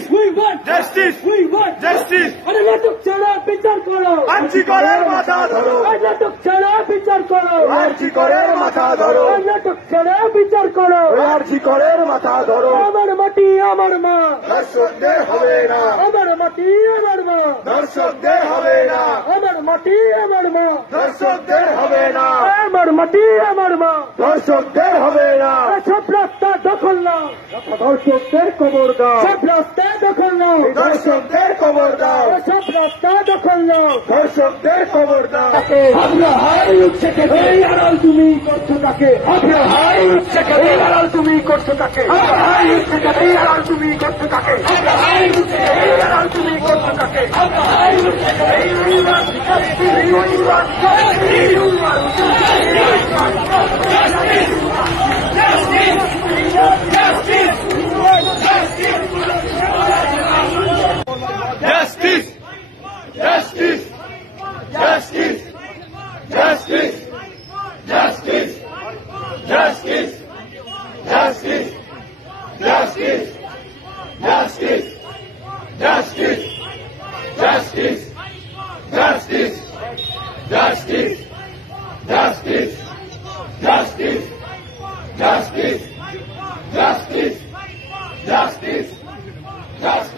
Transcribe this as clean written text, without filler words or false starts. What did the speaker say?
Justice! We want Justice! We want Justice! আরে নাটক ছাড়া বিচার করো আর্জিকরের মাথা ধরো আরে নাটক ছাড়া বিচার করো আর্জিকরের মাথা ধরো আরে নাটক ছাড়া বিচার করো আর্জিকরের মাথা ধরো আমার মাটি আমার মা ধর্ষকদের হবে না আমার মাটি আমার মা ধর্ষকদের হবে না আমার মাটি আমার মা ধর্ষকদের হবে না আমার মাটি আমার মা ধর্ষকদের হবে না সব রাস্তা দখল নাও ধর্ষকদের কবর দাও সব রাস্তা দখল নাও ধর্ষকদের কবর দাও সব রাস্তা দখল নাও ধর্ষকদের কবর দাও আমরা হাই উঠছে এই আড়াল তুমি করছো তাকে আমরা হাই উঠছে এই আড়াল তুমি করছো তাকে আমরা হাই উঠছে এই আড়াল তুমি করছো তাকে আমরা হাই উঠছে এই আড়াল তুমি করছো তাকে আমরা হাই উঠছে এই ইউনিভার্স এই ইউনিভার্স এই Justice! Justice! Justice! Justice! Justice! Justice! Justice! Justice! Justice! Justice! Justice! Justice! Justice! Justice! Justice! Justice! Justice! Justice! Justice!